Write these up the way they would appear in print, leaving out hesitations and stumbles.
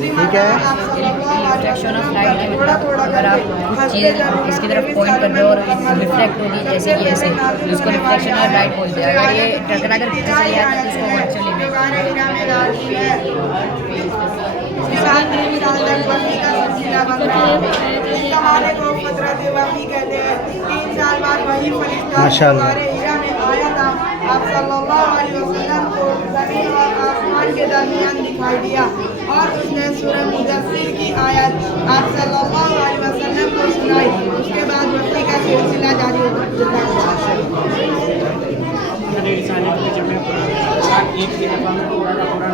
ठीक है। Reflection of light है, मतलब अगर आप कुछ चीज़ इसकी तरफ पॉइंट कर रहे हो और रिफ्लेक्ट होगी जैसे कि ऐसे, तो उसको रिफ्लेक्शन ऑफ लाइट बोलते हैं। अगर ये टकरा कर पीछे चली जाती है तो उसको वर्चुअल इमेज। माशाअल्लाह। आप सल्लल्लाहु अलैहि वसल्लम को ज़मीन और आसमान के दरमियान दिखाई दिया और उसने सूरह मुदस्सिर की आयत आप सल्लल्लाहु अलैहि वसल्लम को सुनाई। उसके बाद वही का सिलसिला जारी हो गया। एक पूरा का पूरा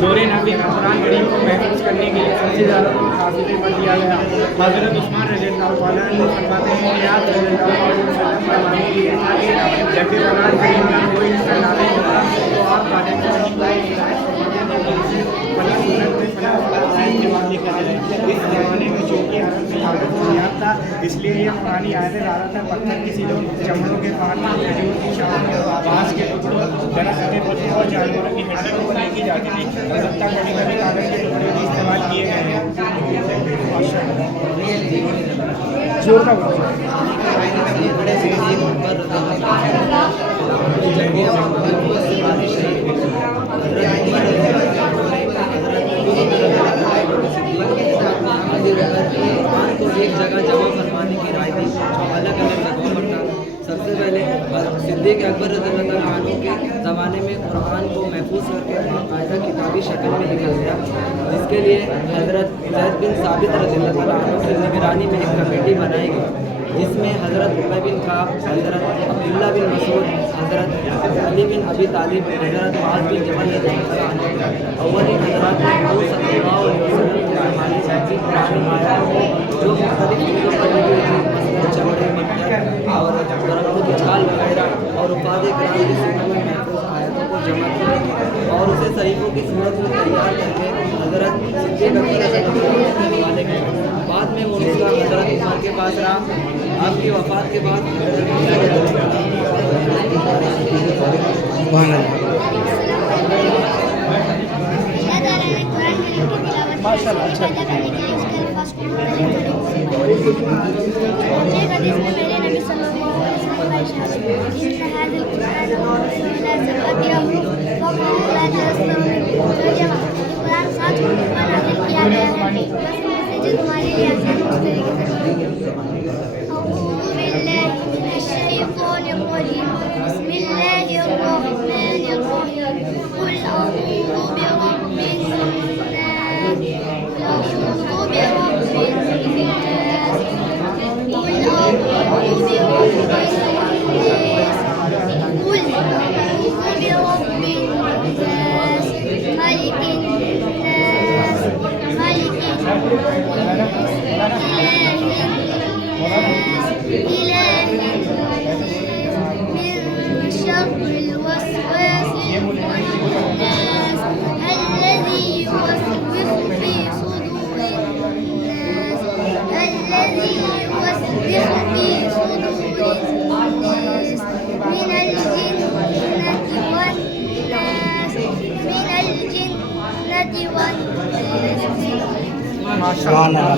जोरे नबी में कुरान करीम को महफूज करने के लिए सबसे ज़्यादा काफिले पर दिया गया। हज़रत उस्मान रज़ियल्लाहु अन्हु फरमाते हैं कि आप रज़ियल्लाहु अन्हु फरमाते हैं जब भी कुरान करीम का कोई हिस्सा नाज़िल होता तो आप कहते हैं इस ज़माने में चूँकि अरब में आदत बुनियाद था, इसलिए ये पुरानी आयतें ज़्यादातर पत्थर की सीलों, चमड़ों के पान, खजूर की शाखों, बाँस के टुकड़ों, दरख्त के पत्तों और जानवरों की हड्डियों पर लिखी जाती थी। अलबत्ता कभी कभी कागज़ के टुकड़े भी इस्तेमाल किए गए हैं। जोर का एक जगह जमा फरमाने की राय दी जो अलग अलग जगहों पर था। सबसे पहले सिद्दीक़ अकबर रज़ियल्लाहु अन्हु के ज़माने में कुरान को महफूज करके बाकायदा किताबी शक्ल में लिखा गया, जिसके लिए हज़रत ज़ैद बिन साबित रज़ियल्लाहु अन्हु की निगरानी में एक कमेटी बनाई गई, जिसमें हज़रत उबय बिन काब, हज़रत अब्दुल्लाह बिन मसूद, हज़रत अली बिन अबी तालिब, हज़रत मुआज़ बिन जबल अव्वली हज़रत नबी सल्लल्लाहु अलैहि वसल्लम के ज़माने से पुरानी आयतों को जो मुख्तलिफ चीज़ों पर लगी हुई थी, चमड़े, पत्थर और दरख्तों की छाल वगैरह और उपाधि कराम की सूरत में महफूज आयतों को जमा किया और उसे सहीफों की सूरत में तैयार करके हज़रत सिद्दीक़ अकबर वाले के बाद में वो उसका हज़रत उमर के पास रहा। आपकी वफ़ात के बाद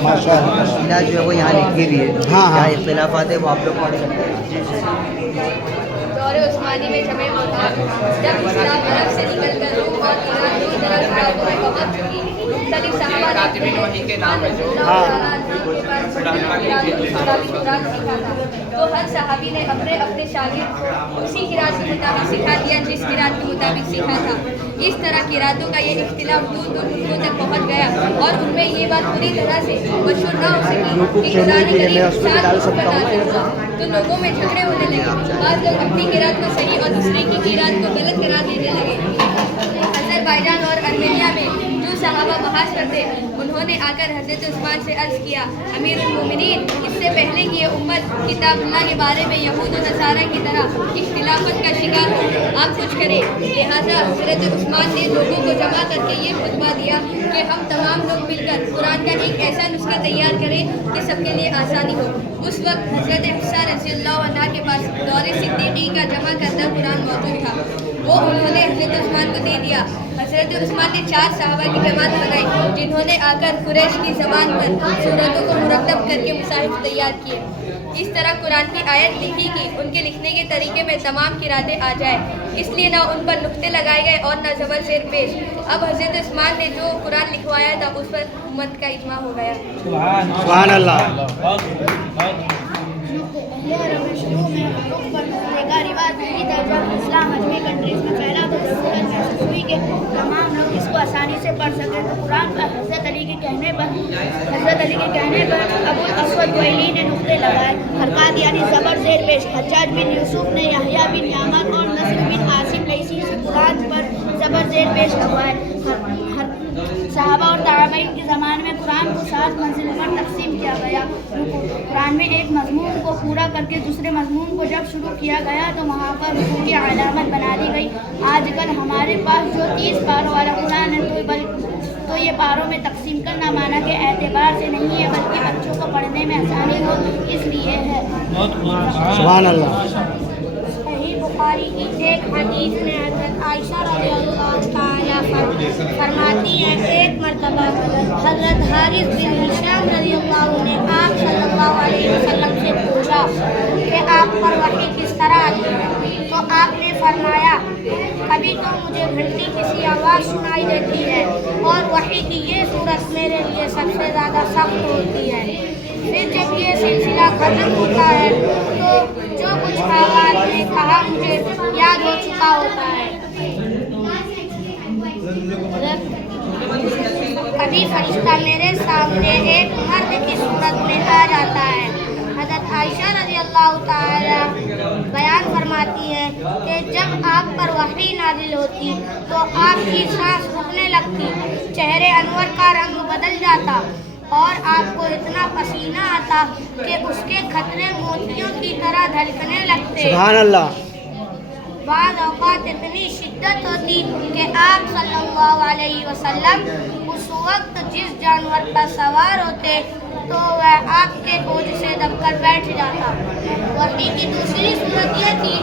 माशाअल्लाह जो है वो यहाँ लिखी भी है। हाँ हाँ इख्तिलाफात है वो आप लोग पढ़ सकते हैं। दौरे उस्मानी में जमे होता जब इस्लाम अरब से निकलकर रूम और ईरान की तरफ पहुंच चुकी, मुख्तलिफ सहाबा ने के पास तो हर सहाबी ने अपने अपने शागिर्द को उसी किरात के मुताबिक सिखा दिया जिस किरात के मुताबिक सीखा था। इस तरह किरातों का ये इख्तिलाफ दूर दूर मुल्कों तक पहुँच गया और उनमें ये बात पूरी तरह से मशहूर न हो सकी कि कुरान करीम तो लोगों में झगड़े होने लगे। बाद लोग अपनी किरात को सही और दूसरे की किरात को गलत करार देने लगे। अज़रबैजान और अर्मेनिया में जो सहाबा बहस करते उन्होंने आकर हज़रत उस्मान से अर्ज़ किया, अमीरुल मोमिनीन, इससे पहले कि ये उम्मत किताबुल्लाह के बारे में यहूद और नसारा की तरह इख्तिलाफत का शिकार हो, आप कुछ करें। लिहाजा हज़रत उस्मान ने लोगों को जमा करके ये खुतबा दिया कि हम तमाम लोग मिलकर कुरान का एक ऐसा नुस्खा तैयार करें कि सबके लिए आसानी हो। उस वक्त हज़रत हफ्सा रज़ियल्लाहु अन्हा के पास दौरे सिद्दीक़ी का जमा करदा कुरान मौजूद था। वो उन्होंने हज़रत उस्मान को दे दिया। हज़रत उस्मान ने 4 सहाबा की जमात बनाई जिन्होंने आकर कुरैश की ज़बान पर सूरतों को मुरतब करके मुसाहिफ तैयार किए। इस तरह कुरान की आयत लिखी कि उनके लिखने के तरीके में तमाम किरातें आ जाए, इसलिए ना उन पर नुक्ते लगाए गए और ना ज़बर ज़ेर पेश। अब हज़रत उस्मान ने जो कुरान लिखवाया था उस पर उम्मत का इजमा हो गया। सुभान अल्लाह। रिवाज नहीं था। जब इस्लाम अजमी कंट्रीज में फैला तो ज़रूरत महसूस हुई कि तमाम लोग इसको आसानी से पढ़ सकें। तो कुरान पर हज़रत अली के कहने पर अबुल अस्वद दुआइली ने नुक्ते लगाए। हरकत यानी ज़बर ज़ेर पेश। हज्जाज बिन यूसुफ ने यहया बिन यामन और नसर बिन आसिम लैसी से कुरान पर ज़बर ज़ेर पेश करवाए। सहाबा और ताबईन के ज़माने में कुरान को 7 मंजिलों पर तकसीम किया गया। कुरान में एक मज़मून को पूरा करके दूसरे मज़मून को जब शुरू किया गया तो वहाँ पर रुकू की अलामत बना दी गई। आजकल हमारे पास जो 30 पारों वाला कुरान है तो ये पारों में तकसीम करना माना के एतबार से नहीं है, बल्कि बच्चों को पढ़ने में आसानी हो इसलिए है। सुभान अल्लाह। बुखारी की एक हदीस में हज़रत आयशा रज़ियल्लाहु ताला फरमाती हैं, एक मरतबा हज़रत हारिस बिन हिशाम रज़ियल्लाहु ने आप सल्लल्लाहु अलैहि वसल्लम से पूछा कि आप पर वही किस तरह आती है? तो आपने फरमाया, कभी तो मुझे घंटी किसी आवाज़ सुनाई देती है और वही की ये सूरत मेरे लिए सबसे ज़्यादा सख्त होती है। फिर जब ये सिलसिला ख़त्म होता है तो जो कुछ आवाज़ ने कहा मुझे याद हो चुका होता है। कभी फरिश्ता मेरे सामने एक मर्द की सूरत में आ जाता है। हज़रत आयशा रज़ियल्लाहु ताला बयान फरमाती हैं कि जब आप पर वही नाजिल होती तो आपकी सांस रुकने लगती, चेहरे अनवर का रंग बदल जाता और आपको इतना पसीना आता कि उसके खतरे मोतियों की तरह धड़कने लगते। सुभान अल्लाह। बाद औक़ात इतनी शिद्दत होती कि आप सल्लल्लाहु अलैहि वसल्लम उस वक्त जिस जानवर पर सवार होते तो वह आपके बोझ से दबकर बैठ जाता। वही की दूसरी सूरत यह थी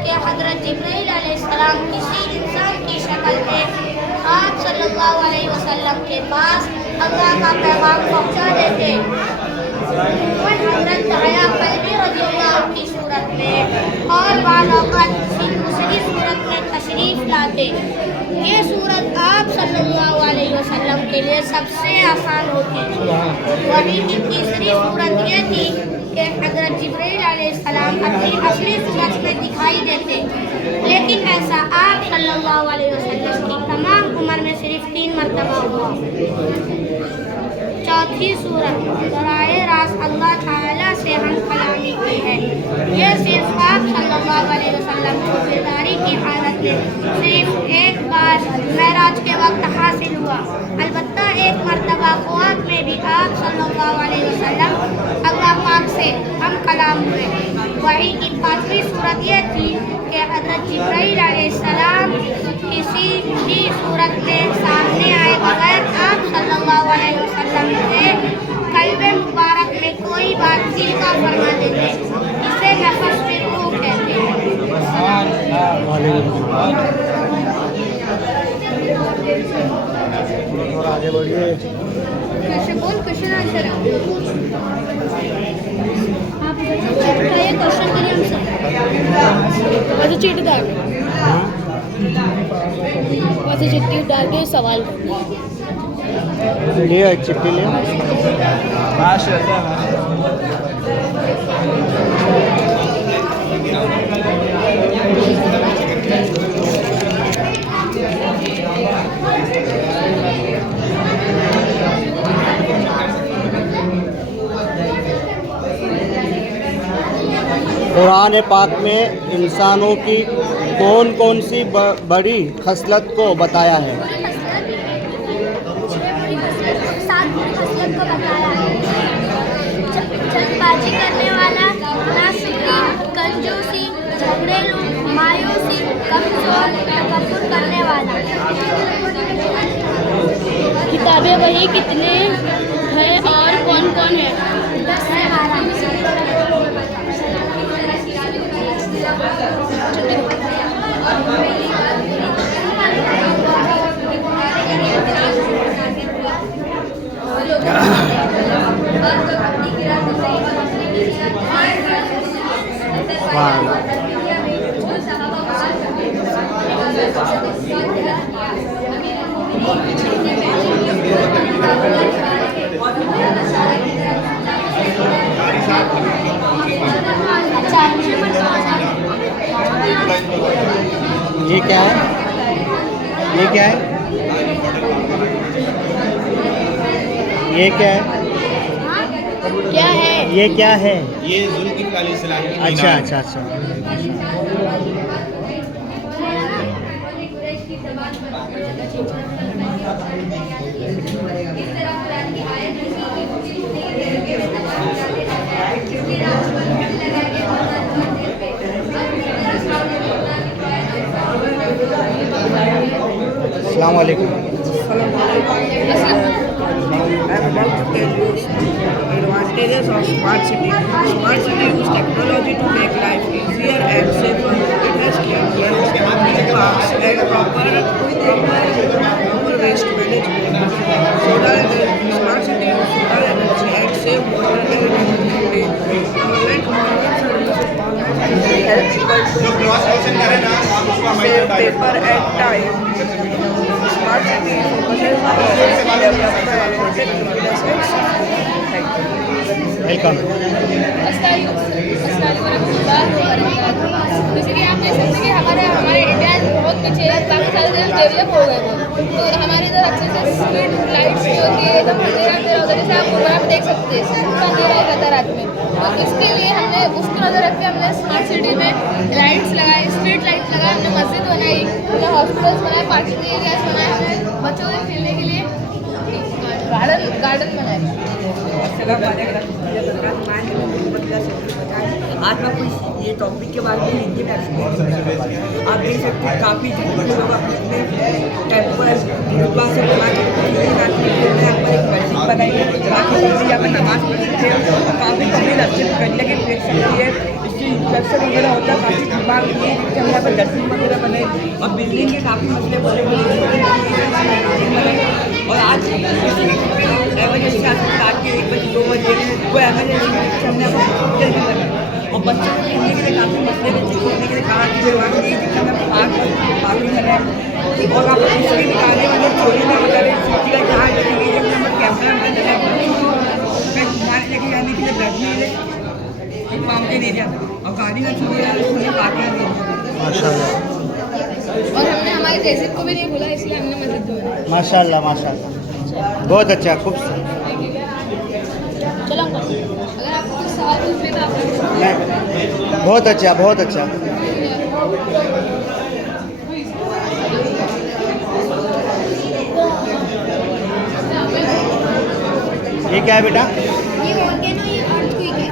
कि हज़रत जिब्रील अलैहिस्सलाम किसी इंसान की शक्ल में आप सल्लल्लाहु अलैहि वसल्लम के पास अल्लाह का पैगाम पहुँचा देते। हज़रत हया कल्बी रज़ियल्लाहु की सूरत में और बाद औक़ात किसी दूसरी सूरत में तशरीफ़ लाते। ये सूरत आप सल्लल्लाहु अलैहि वसल्लम के लिए सबसे आसान होती थी। वही की तीसरी सूरत ये थी कि हज़रत जिब्रील अलैहिस्सलाम अपनी असली सूरत में दिखाई देते, लेकिन ऐसा आप सल्लल्लाहु अलैहि वसल्लम की तमाम उम्र में सिर्फ 3 मरतबा हुआ। चौथी सूरत बराए रास्त अल्लाह ताला से हम कलामी की है। यह सिर्फ आप सल्लल्लाहु अलैहि वसल्लम को बेदारी की हालत में सिर्फ एक बार मेराज के वक्त हासिल हुआ। अलबत्ता एक मरतबा ख्वाब में भी आप सल्लल्लाहु अलैहि वसल्लम अल्लाह पाक से हम कलाम हुए। वही की 5वीं सूरत यह थी कि हज़रत जिब्राइल अलैहिस्सलाम किसी भी सूरत में सामने आए बगैर आप सल्लल्लाहु अलैहि वसल्लम के कल्बे मुबारक में कोई बात दिल का फरमा देते। इसे नफ़स फिर रूह कहते हैं। और आगे बढ़िए। क्वेश्चन बोल, क्वेश्चन आंसर आप क्वेश्चन करिए हमसे। वैसे चिट्ठी डाल वैसे चिट्ठी डाल के सवाल लिया, एक चिट्ठी लिया। कुरान पाक में इंसानों की कौन कौन सी बड़ी खसलत को बताया है? 7 खसलत को बताया है। जल्दबाजी करने वाला, नाशुक्री, कंजूसी, झगड़ेलू, मायूसी, कमजोर, तकब्बुर करने वाला। कितने हैं और कौन कौन है? 10 से 12। ये क्या है? ये क्या है? ये क्या है? क्या है? ये क्या है? ये जुल्किफ़ अलैहिस्सलाम की अच्छा मीनार है। अच्छा अच्छा। अस्सलाम वालेकुम। I'm about to tell you advantages of smart city. Smart city use technology to make life easier and safer. It has clean parks and proper waste management. Solar energy. Smart city use solar energy and save water and electricity. Online services help people जो cross question करे ना आप उसको to save paper and time. Smart city focuses on development and cleanliness and safety. Thank you. Welcome. जैसे कि आप देख सकते हैं कि हमारे इंडिया बहुत पीछे है, काफ़ी सारे देश डेवलप हो गए हैं, तो हमारे इधर अच्छे से स्ट्रीट लाइट्स भी होती है, एकदम अंधेरा अंधेरा होता है। जैसे आप प्रोग्राम देख सकते हैं, पूरा अंधेरा ही रहता है रात में। तो इसके लिए हमने उसको नज़र रख के हमने स्मार्ट सिटी में लाइट्स लगाए, स्ट्रीट लाइट्स लगाए, हमने मस्जिद बनाई, हमने हॉस्पिटल्स बनाए, पार्किंग एरियाज बनाए, हमने बच्चों के खेलने के लिए गार्डन बनाए। आज मैं कुछ ये टॉपिक के बारे में हिंदी में एक्सप्लेन करूँगा। आप देख सकते हैं काफ़ी लोग अपने टेम्पल गुरुद्वारा से बना के यहाँ पर एक मस्जिद बनाई है ताकि लोग यहाँ पर नमाज पढ़ सकते हैं और काफ़ी कभी दर्शन करने के देख सकती है। इससे इंस्ट्रक्शन वगैरह होता है, काफ़ी दिमाग ये कि हम यहाँ पर दर्शन वगैरह बनाए और बिल्डिंग के काफ़ी मसले बड़े बड़े बनाए। और आज एमरजेंसी रात के 1 बजे 2 बजे वो एमरजेंसी हमने और बच्चों को खेलने के लिए काफ़ी मसले बच्चे खेलने के लिए कहाँ की जगह नहीं दिखा मैं पार्किंग है और आप इसके निकालने वाले चोरी में बता रहे सिटी का जहाँ लगी गई है नंबर कैमरा में लगा मैं घुमाने लेके जाने के लिए बैठने के लिए एक मामले दे दिया और गाड़ी में चोरी पार्किंग दे दिया। माशाल्लाह और हमने हमारी तहजीब को भी नहीं भूला, इसलिए हमने मस्जिद बनाई। माशाल्लाह माशाल्लाह, बहुत अच्छा, खूब। चलो अगर आपको कुछ सवाल पूछे तो आप बहुत अच्छा, बहुत अच्छा। ये क्या है बेटा? ये वोल्केनो, ये अर्थक्वेक है।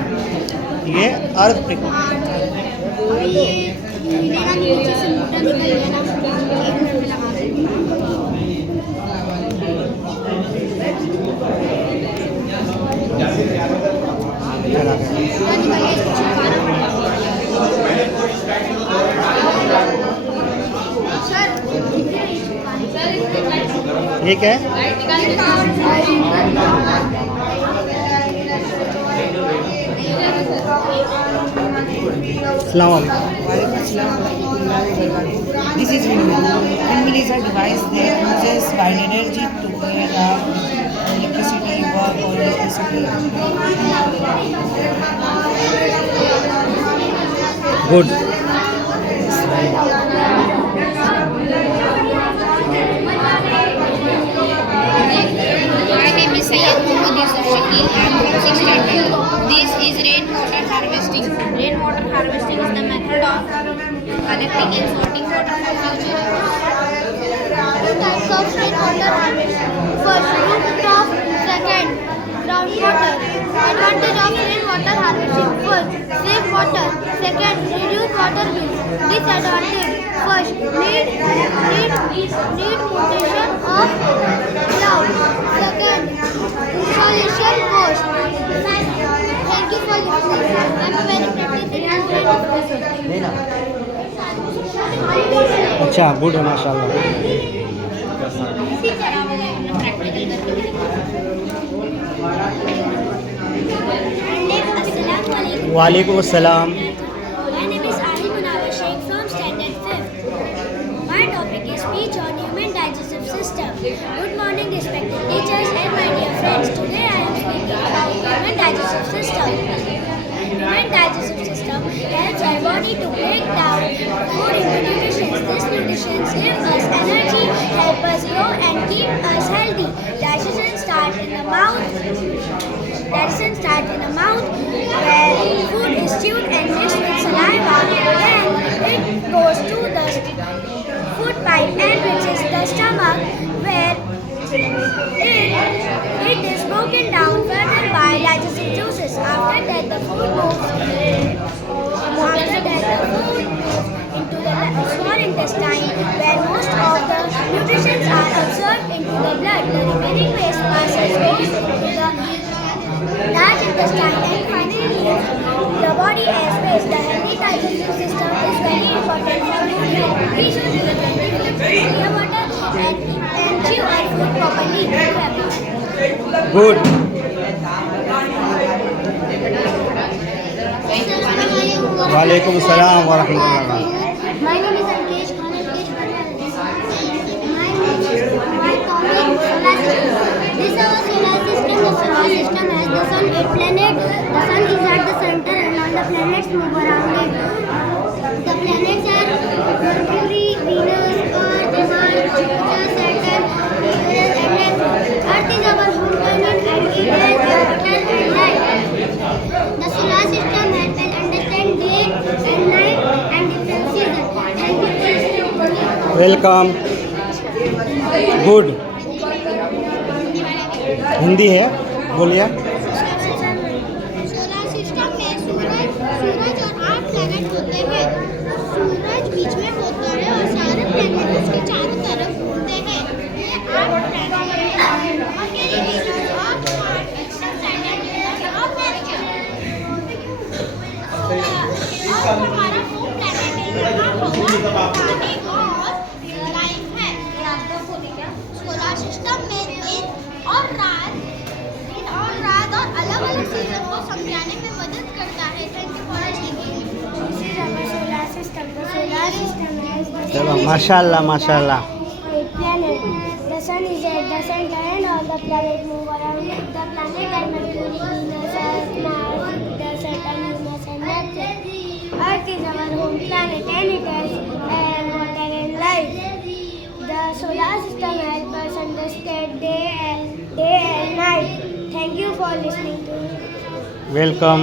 ये अर्थक्वेक। और ये हिलेगा नीचे से मोटर निकल लेना 1 मिनट में लगा देंगे। ये क्या है? अस्सलाम वालेकुम। This is windmill. Windmill is a device that uses wind energy to create electricity, work or electricity. Good. My name is Syed Mohammad Yusuf Shakil. I am from 6th standard. This is rainwater harvesting. Rainwater harvesting is the method of collecting and sorting water for future. Two types of rainwater harvesting. First, rooftop. Second, groundwater. Advantage of rainwater harvesting. First, save water. Second, reduce water use. Disadvantage, First, need mutation of cloud. Second, installation cost. Thank you for listening. I'm a very practical student. अच्छा good है माशाल्लाह. वालेकुम अस्सलाम. My name is Ahil Munawar Sheikh from Standard 5th. My topic is speech on human digestive system. Good morning, respected teachers and my dear friends. Today I am speaking about human digestive system. Human digestive system helps our body to break down food into nutrients. These nutrients give us energy, help us grow and keep us healthy. Digestion starts in the mouth. Digestion starts in the mouth where food is chewed and mixed with saliva. Then it goes to the food pipe and reaches the stomach where it is broken down further by digestive juices. After that the food moves into the small intestine where most of the nutrients are absorbed into the blood. The remaining waste passes goes to the large intestine and finally leaves the body as waste. The healthy digestive system is very important for good health. We should drink clear water and chew our food properly. Good. वालेकुम अस्सलाम व रहमतुल्लाह. My name is Ankesh Khan. My topic solar system. This is our solar system. The solar system has the sun, 8 planets. The sun is at the center and all the planets move around it. The planets are Mercury, Venus, Earth, Mars, Jupiter, Saturn, Uranus and Neptune. Earth is our home planet and it has water and light. The solar system helps us understand day and night and different seasons. Thank you for listening to me. Welcome. Good. Hindi है, बोलिए. Solar system में सूरज और 8 planet होते हैं. सूरज बीच में होता है और सारे प्लैनेट उसके चारों तरफ घूमते हैं. ये 8 प्लैनेट मरकरी, वीनस, अर्थ, मार्स, सैटर्न, यूरेनस और नेपच्यून. और हमारा होम प्लैनेट है. यहाँ हवा, पानी और लाइफ है. सोलर सिस्टम में दिन और रात और अलग-अलग सीजन को समझाने में मदद करता है. Thank you for watching. This is our solar system. The solar system has चलो माशाल्लाह माशाल्लाह. planet. The sun is at the center and all the planets move around it. The planet are Mercury, Venus, Earth, Mars, Jupiter, Saturn, Uranus and Neptune. Earth is our home planet and it has air, water and life. The solar system helps us understand day and night. Thank you for listening to me. Welcome.